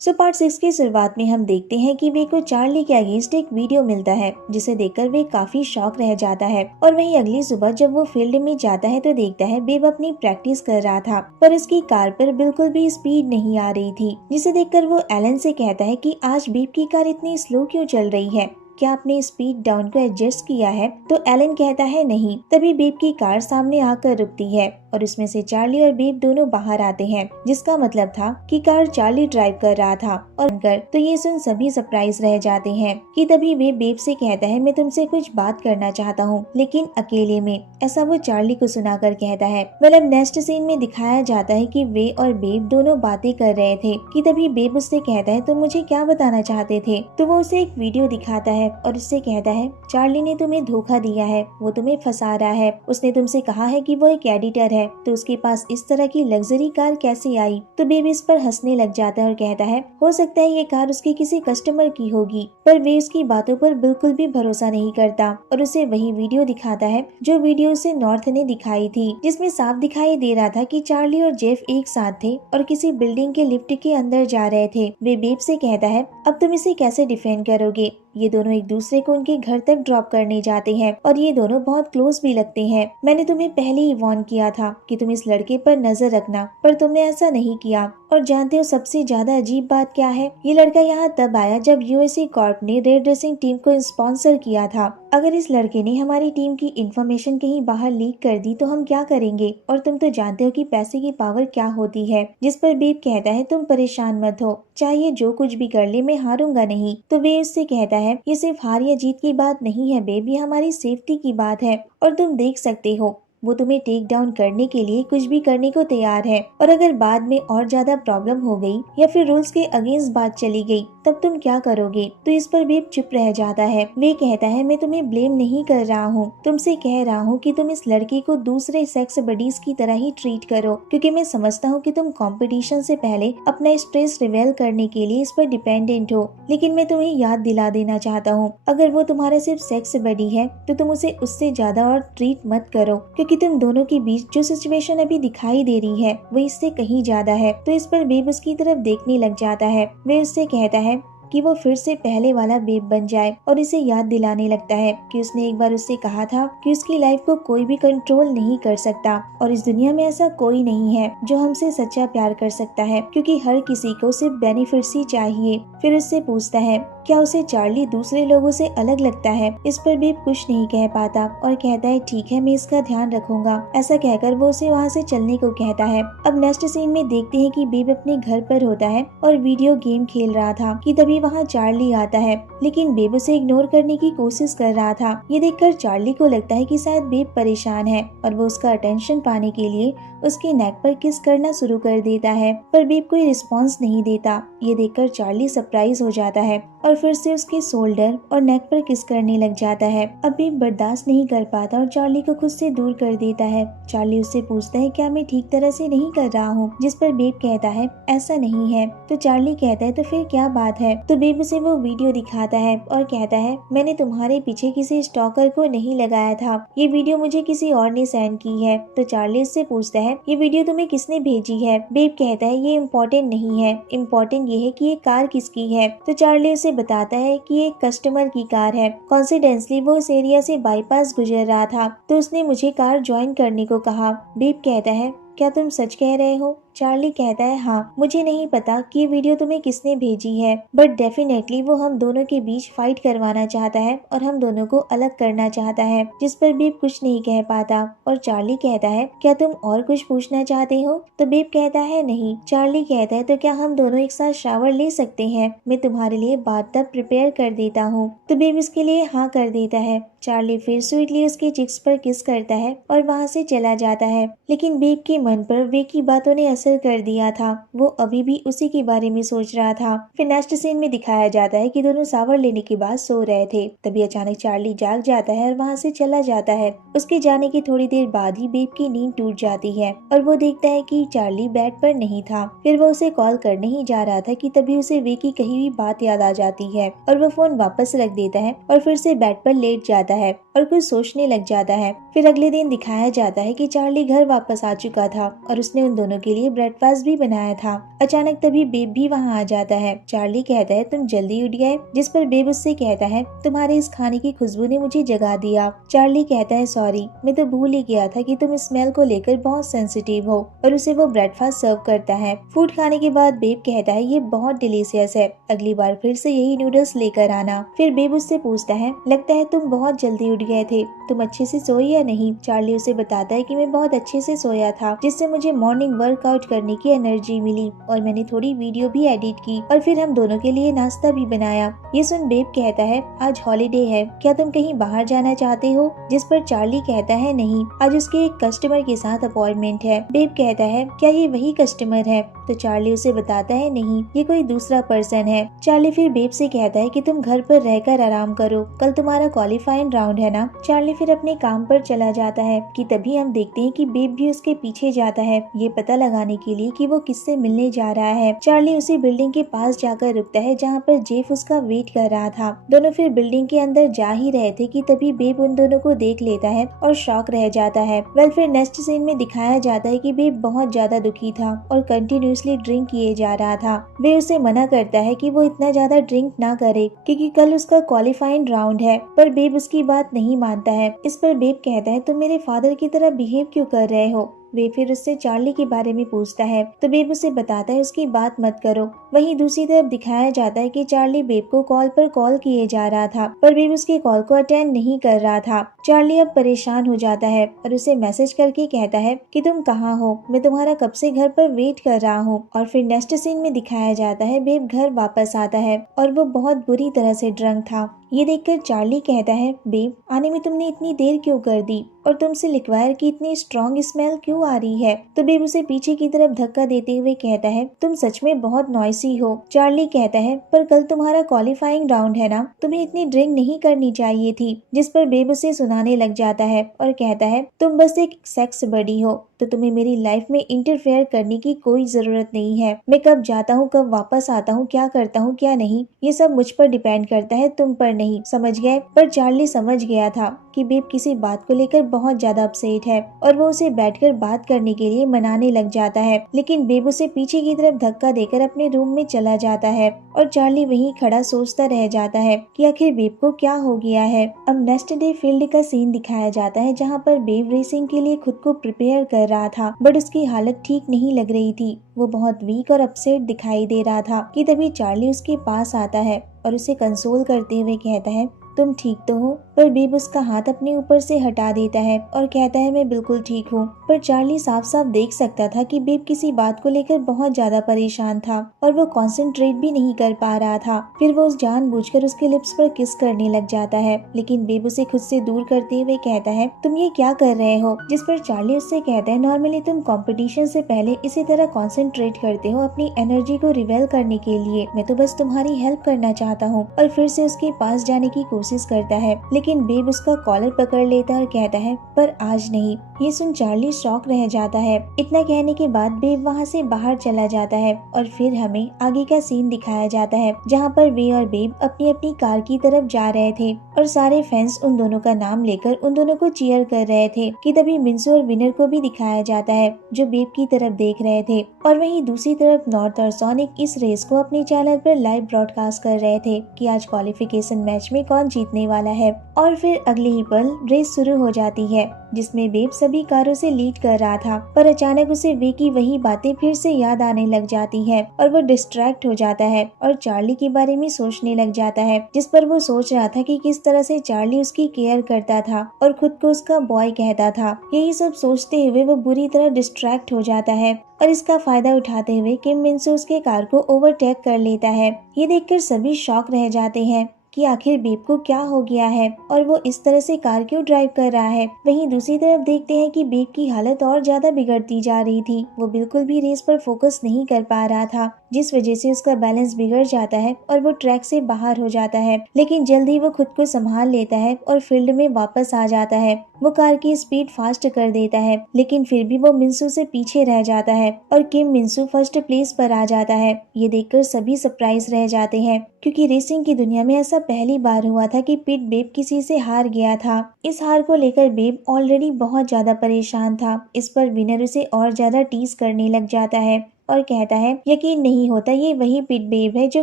Part 6 की शुरुआत में हम देखते हैं कि वे को चार्ली के अगेंस्ट एक वीडियो मिलता है जिसे देखकर वे काफी शॉक रह जाता है। और वहीं अगली सुबह जब वो फील्ड में जाता है तो देखता है बेब अपनी प्रैक्टिस कर रहा था, पर उसकी कार पर बिल्कुल भी स्पीड नहीं आ रही थी, जिसे देखकर वो एलन से कहता है कि आज बेब की कार इतनी स्लो क्यों चल रही है, क्या आपने स्पीड डाउन को एडजस्ट किया है? तो एलन कहता है नहीं। तभी बेब की कार सामने आकर रुकती है और उसमें से चार्ली और बेब दोनों बाहर आते हैं, जिसका मतलब था कि कार चार्ली ड्राइव कर रहा था। और तो ये सुन सभी सरप्राइज रह जाते हैं कि तभी वे बेब से कहता है मैं तुमसे कुछ बात करना चाहता हूँ, लेकिन अकेले में। ऐसा वो चार्ली को सुनाकर कहता है। मतलब नेक्स्ट सीन में दिखाया जाता है कि वे और बेब दोनों बातें कर रहे थे कि तभी बेब उससे कहता है तुम मुझे क्या बताना चाहते थे? तो वो उसे एक वीडियो दिखाता है और उससे कहता है चार्ली ने तुम्हें धोखा दिया है, वो तुम्हें फंसा रहा है, उसने तुमसे कहा है कि वो एक एडिटर है, तो उसके पास इस तरह की लग्जरी कार कैसे आई? तो बेब इस पर हंसने लग जाता है और कहता है हो सकता है ये कार उसके किसी कस्टमर की होगी, पर वे उसकी बातों पर बिल्कुल भी भरोसा नहीं करता और उसे वही वीडियो दिखाता है जो वीडियो उसे नॉर्थ ने दिखाई थी, जिसमें साफ दिखाई दे रहा था कि चार्ली और जेफ एक साथ थे और किसी बिल्डिंग के लिफ्ट के अंदर जा रहे थे। वे बेब से कहता है अब तुम इसे कैसे डिफेंड करोगे? ये दोनों एक दूसरे को उनके घर तक ड्रॉप करने जाते हैं और ये दोनों बहुत क्लोज भी लगते हैं। मैंने तुम्हें पहले ही वार्न किया था कि तुम इस लड़के पर नजर रखना, पर तुमने ऐसा नहीं किया। और जानते हो सबसे ज्यादा अजीब बात क्या है? ये लड़का यहाँ तब आया जब यूएसए कॉर्प ने रेड रेसिंग टीम को स्पॉन्सर किया था। अगर इस लड़के ने हमारी टीम की इन्फॉर्मेशन कहीं बाहर लीक कर दी तो हम क्या करेंगे? और तुम तो जानते हो कि पैसे की पावर क्या होती है। जिस पर बेब कहता है तुम परेशान मत हो, चाहे जो कुछ भी कर ले मैं हारूंगा नहीं। तो वे उससे कहता है ये सिर्फ हार या जीत की बात नहीं है बेब, ये हमारी सेफ्टी की बात है। और तुम देख सकते हो वो तुम्हें टेक डाउन करने के लिए कुछ भी करने को तैयार है। और अगर बाद में और ज्यादा प्रॉब्लम हो गई या फिर रूल्स के अगेंस्ट बात चली गई तब तुम क्या करोगे? तो इस पर बेब चुप रह जाता है। वे कहता है मैं तुम्हें ब्लेम नहीं कर रहा हूँ, तुमसे कह रहा हूँ कि तुम इस लड़की को दूसरे सेक्स बडीज की तरह ही ट्रीट करो, क्योंकि मैं समझता हूँ कि तुम कंपटीशन से पहले अपना स्ट्रेस रिवेल करने के लिए इस पर डिपेंडेंट हो। लेकिन मैं तुम्हें याद दिला देना चाहता हूँ अगर वो तुम्हारा सिर्फ सेक्स बडी है तो तुम उसे उससे ज्यादा और ट्रीट मत करो, क्योंकि तुम दोनों के बीच जो सिचुएशन अभी दिखाई दे रही है वो इससे कहीं ज्यादा है। तो इस पर बेब उसकी तरफ देखने लग जाता है। वे उससे कहता है कि वो फिर से पहले वाला बेब बन जाए और इसे याद दिलाने लगता है कि उसने एक बार उससे कहा था कि उसकी लाइफ को कोई भी कंट्रोल नहीं कर सकता और इस दुनिया में ऐसा कोई नहीं है जो हमसे सच्चा प्यार कर सकता है, क्योंकि हर किसी को सिर्फ बेनिफिट्स ही चाहिए। फिर उससे पूछता है क्या उसे चार्ली दूसरे लोगों से अलग लगता है? इस पर बेब कुछ नहीं कह पाता और कहता है ठीक है मैं इसका ध्यान रखूंगा। ऐसा कहकर वो उसे वहाँ से चलने को कहता है। अब नेक्स्ट सीन में देखते हैं कि बेब अपने घर पर होता है और वीडियो गेम खेल रहा था कि तभी वहाँ चार्ली आता है, लेकिन बेब उसे इग्नोर करने की कोशिश कर रहा था। ये देखकर चार्ली को लगता है कि शायद बेब परेशान है और वो उसका अटेंशन पाने के लिए उसके नेक पर किस करना शुरू कर देता है, पर बेब कोई रिस्पॉन्स नहीं देता। ये देखकर चार्ली सरप्राइज हो जाता है और फिर से उसके शोल्डर और नेक पर किस करने लग जाता है। अब बेब बर्दाश्त नहीं कर पाता और चार्ली को खुद से दूर कर देता है। चार्ली उससे पूछता है क्या मैं ठीक तरह से नहीं कर रहा हूँ? जिस पर बेब कहता है ऐसा नहीं है। तो चार्ली कहता है तो फिर क्या बात है? तो बेब उसे वो वीडियो दिखाता है और कहता है मैंने तुम्हारे पीछे किसी स्टॉकर को नहीं लगाया था, ये वीडियो मुझे किसी और ने सेंड की है। तो चार्ली उससे पूछता है ये वीडियो तुम्हें किसने भेजी है? बेब कहता है ये इम्पोर्टेंट नहीं है, इम्पोर्टेंट ये है कि ये कार किसकी है। तो चार्ली उसे बताता है कि एक कस्टमर की कार है। कॉन्सिडेंटली वो उस एरिया से बाईपास गुजर रहा था तो उसने मुझे कार ज्वाइन करने को कहा। बेब कहता है क्या तुम सच कह रहे हो? चार्ली कहता है हाँ, मुझे नहीं पता कि ये वीडियो तुम्हें किसने भेजी है, बट डेफिनेटली वो हम दोनों के बीच फाइट करवाना चाहता है और हम दोनों को अलग करना चाहता है। जिस पर बेब कुछ नहीं कह पाता और चार्ली कहता है क्या तुम और कुछ पूछना चाहते हो? तो बेब कहता है नहीं। चार्ली कहता है तो क्या हम दोनों एक साथ शावर ले सकते हैं? मैं तुम्हारे लिए बाथटब प्रिपेयर कर देता हूँ। तो बेब इसके लिए हाँ कर देता है। चार्ली फिर स्वीटली उसके चिक्स पर किस करता है और वहाँ से चला जाता है, लेकिन बेब के मन पर वे की बातों ने असर कर दिया था। वो अभी भी उसी के बारे में सोच रहा था। फिर नेक्स्ट सीन में दिखाया जाता है कि दोनों शावर लेने के बाद सो रहे थे। तभी अचानक चार्ली जाग जाता है और वहाँ से चला जाता है। उसके जाने की थोड़ी देर बाद ही बेब की नींद टूट जाती है और वो देखता है कि चार्ली बेड पर नहीं था। फिर वो उसे कॉल करने ही जा रहा था कि तभी उसे वे की कही हुई बात याद आ जाती है और वो फोन वापस रख देता है और फिर से बेड पर लेट जाता है और कुछ सोचने लग जाता है। फिर अगले दिन दिखाया जाता है कि चार्ली घर वापस आ चुका था और उसने उन दोनों के लिए ब्रेकफास्ट भी बनाया था। अचानक तभी बेब भी वहाँ आ जाता है। चार्ली कहता है तुम जल्दी उठ गए, जिस पर बेब उससे कहता है तुम्हारे इस खाने की खुशबू ने मुझे जगा दिया। चार्ली कहता है सॉरी, मैं तो भूल ही गया था कि तुम स्मेल को लेकर बहुत सेंसिटिव हो, और उसे वो ब्रेकफास्ट सर्व करता है। फूड खाने के बाद बेब कहता है ये बहुत डिलीशियस है, अगली बार फिर से यही नूडल्स लेकर आना। फिर बेब उससे पूछता है लगता है तुम बहुत जल्दी उठ गए थे, तुम अच्छे से सोई या नहीं। चार्ली उसे बताता है कि मैं बहुत अच्छे से सोया था, जिससे मुझे मॉर्निंग वर्कआउट करने की एनर्जी मिली, और मैंने थोड़ी वीडियो भी एडिट की, और फिर हम दोनों के लिए नाश्ता भी बनाया। ये सुन बेब कहता है आज हॉलीडे है, क्या तुम कहीं बाहर जाना चाहते हो। जिस पर चार्ली कहता है नहीं, आज उसके एक कस्टमर के साथ अपॉइंटमेंट है। बेब कहता है क्या ये वही कस्टमर है, तो चार्ली उसे बताता है नहीं, ये कोई दूसरा पर्सन है। चार्ली फिर बेब से कहता है कि तुम घर पर रहकर आराम करो, कल तुम्हारा क्वालिफाइंग राउंड है ना। चार्ली फिर अपने काम पर चला जाता है कि तभी हम देखते हैं कि बेब भी उसके पीछे जाता है, ये पता लगाने के लिए कि वो किससे मिलने जा रहा है। चार्ली उसी बिल्डिंग के पास जाकर रुकता है जहाँ पर जेफ उसका वेट कर रहा था। दोनों फिर बिल्डिंग के अंदर जा ही रहे थे कि तभी बेब उन दोनों को देख लेता है और शॉक रह जाता है। वेल फिर नेक्स्ट सीन में दिखाया जाता है कि बेब बहुत ज्यादा दुखी था और कंटिन्यूसली ड्रिंक किए जा रहा था। वे उसे मना करता है कि वो इतना ज्यादा ड्रिंक ना करे क्योंकि कल उसका क्वालिफाइंग राउंड है, पर बेब उसकी बात नहीं मानता है। इस पर बेब कहता है तुम मेरे फादर की तरह बिहेव क्यों कर रहे हो। वे फिर उससे चार्ली के बारे में पूछता है तो बेब उसे बताता है उसकी बात मत करो। वहीं दूसरी तरफ दिखाया जाता है कि चार्ली बेब को कॉल पर कॉल किए जा रहा था, पर बेब उसके कॉल को अटेंड नहीं कर रहा था। चार्ली अब परेशान हो जाता है और उसे मैसेज करके कहता है कि तुम कहाँ हो, मैं तुम्हारा कब से घर पर वेट कर रहा हूँ। और फिर नेक्स्ट सीन में दिखाया जाता है बेब घर वापस आता है और वो बहुत बुरी तरह से ड्रंक था। ये देखकर चार्ली कहता है बेब आने में तुमने इतनी देर क्यों कर दी, और तुमसे लिक्वायर की इतनी स्ट्रॉन्ग स्मेल क्यों आ रही है। तो बेब उसे पीछे की तरफ धक्का देते हुए कहता है तुम सच में बहुत नॉइसी हो। चार्ली कहता है पर कल तुम्हारा क्वालिफाइंग राउंड है ना, तुम्हें इतनी ड्रिंक नहीं करनी चाहिए थी। जिस पर बेब उसे सुनाने लग जाता है और कहता है तुम बस एक सेक्स बडी हो, तो तुम्हें मेरी लाइफ में इंटरफेयर करने की कोई जरूरत नहीं है। मैं कब जाता हूँ कब वापस आता हूँ, क्या करता हूँ क्या नहीं, ये सब मुझ पर डिपेंड करता है, तुम पर नहीं, समझ गए। पर चार्ली समझ गया था कि बेब किसी बात को लेकर बहुत ज्यादा अपसेट है और वो उसे बैठकर बात करने के लिए मनाने लग जाता है, लेकिन बेब उसे पीछे की तरफ धक्का देकर अपने रूम में चला जाता है और चार्ली वहीं खड़ा सोचता रह जाता है कि आखिर बेब को क्या हो गया है। अब नेक्स्ट डे फील्ड का सीन दिखाया जाता है जहाँ पर बेब रेसिंग के लिए खुद को प्रिपेयर कर रहा था, बट उसकी हालत ठीक नहीं लग रही थी। वो बहुत वीक और अपसेट दिखाई दे रहा था कि तभी चार्ली उसके पास आता है और उसे कंसोल करते हुए कहता है तुम ठीक तो हो। पर बेब उसका हाथ अपने ऊपर से हटा देता है और कहता है मैं बिल्कुल ठीक हूँ। पर चार्ली साफ साफ देख सकता था कि बेब किसी बात को लेकर बहुत ज्यादा परेशान था और वो कंसंट्रेट भी नहीं कर पा रहा था। फिर वो जानबूझकर उसके लिप्स पर किस करने लग जाता है, लेकिन बेब उसे खुद से दूर करते हुए कहता है तुम ये क्या कर रहे हो। जिस पर चार्ली उससे कहता है नॉर्मली तुम कॉम्पिटिशन से पहले इसी तरह कॉन्सेंट्रेट करते हो अपनी एनर्जी को रिवेल करने के लिए, मैं तो बस तुम्हारी हेल्प करना चाहता हूँ। और फिर से उसके पास जाने की कोशिश करता है, लेकिन बेब उसका कॉलर पकड़ लेता है और कहता है पर आज नहीं। ये सुन चार्ली शॉक रह जाता है। इतना कहने के बाद बेब वहाँ से बाहर चला जाता है और फिर हमें आगे का सीन दिखाया जाता है जहाँ पर वे और बेब अपनी अपनी कार की तरफ जा रहे थे और सारे फैंस उन दोनों का नाम लेकर उन दोनों को चीयर कर रहे थे कि तभी मिंसू और विनर को भी दिखाया जाता है जो बेब की तरफ देख रहे थे। और वहीं दूसरी तरफ नॉर्थ और सोनिक इस रेस को अपने चैनल पर लाइव ब्रॉडकास्ट कर रहे थे कि आज क्वालिफिकेशन मैच में कौन जीतने वाला है। और फिर अगले ही पल रेस शुरू हो जाती है जिसमें बेब सभी कारों से लीड कर रहा था, पर अचानक उसे वे की वही बातें फिर से याद आने लग जाती है और वो डिस्ट्रैक्ट हो जाता है और चार्ली के बारे में सोचने लग जाता है, जिस पर वो सोच रहा था कि किस तरह से चार्ली उसकी केयर करता था और खुद को उसका बॉय कहता था। यही सब सोचते हुए वो बुरी तरह डिस्ट्रैक्ट हो जाता है और इसका फायदा उठाते हुए किम मिंसू उसके कार को ओवरटेक कर लेता है। ये देखकर सभी शॉक रह जाते हैं कि आखिर बेब को क्या हो गया है और वो इस तरह से कार क्यों ड्राइव कर रहा है। वहीं दूसरी तरफ देखते हैं कि बेब की हालत और ज्यादा बिगड़ती जा रही थी। वो बिल्कुल भी रेस पर फोकस नहीं कर पा रहा था, जिस वजह से उसका बैलेंस बिगड़ जाता है और वो ट्रैक से बाहर हो जाता है, लेकिन जल्दी वो खुद को संभाल लेता है और फील्ड में वापस आ जाता है। वो कार की स्पीड फास्ट कर देता है, लेकिन फिर भी वो मिंसू से पीछे रह जाता है और किम मिंसू फर्स्ट प्लेस पर आ जाता है। ये देखकर सभी सरप्राइज रह जाते हैं क्योंकि रेसिंग की दुनिया में ऐसा पहली बार हुआ था कि पिट बेब किसी से हार गया था। इस हार को लेकर बेब ऑलरेडी बहुत ज्यादा परेशान था। इस पर विनर उसे और ज्यादा टीज करने लग जाता है और कहता है यकीन नहीं होता ये वही पिट बेब है जो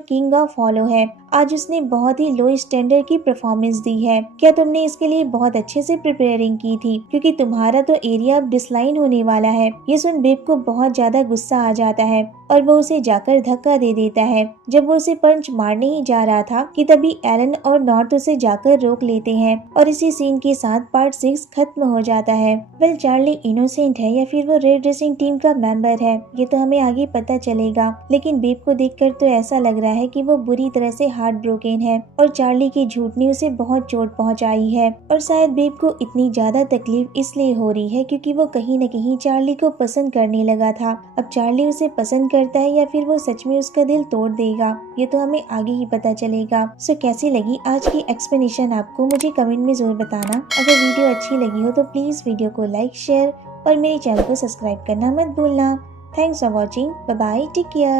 किंग ऑफ हॉलो है। आज उसने बहुत ही लो स्टैंडर्ड की परफॉर्मेंस दी है। क्या तुमने इसके लिए बहुत अच्छे से प्रिपेयरिंग की थी, क्योंकि तुम्हारा तो एरिया अब डिसलाइन होने वाला है। ये सुन बेब को बहुत ज्यादा गुस्सा आ जाता है और वो उसे जाकर धक्का दे देता है। जब वो उसे पंच मारने ही जा रहा था कि तभी एलन और नॉर्थ उसे जाकर रोक लेते हैं और इसी सीन के साथ पार्ट 6 खत्म हो जाता है। वेल, चार्ली इनोसेंट है या फिर वो रेड रेसिंग टीम का मेंबर है, ये तो हमें आगे पता चलेगा। लेकिन बेब को देखकर तो ऐसा लग रहा है कि वो बुरी तरह से हार्ट ब्रोकन है और चार्ली की झूठ ने उसे बहुत चोट पहुंचाई है। और शायद बेब को इतनी ज्यादा तकलीफ इसलिए हो रही है क्योंकि वो कहीं न कहीं चार्ली को पसंद करने लगा था। अब चार्ली उसे पसंद करता है या फिर वो सच में उसका दिल तोड़ देगा, ये तो हमें आगे ही पता चलेगा। सो कैसी लगी आज की एक्सप्लेनेशन आपको, मुझे कमेंट में जरूर बताना। अगर वीडियो अच्छी लगी हो तो प्लीज वीडियो को लाइक, शेयर और मेरे चैनल को सब्सक्राइब करना मत भूलना। Thanks for watching. Bye bye. Take care.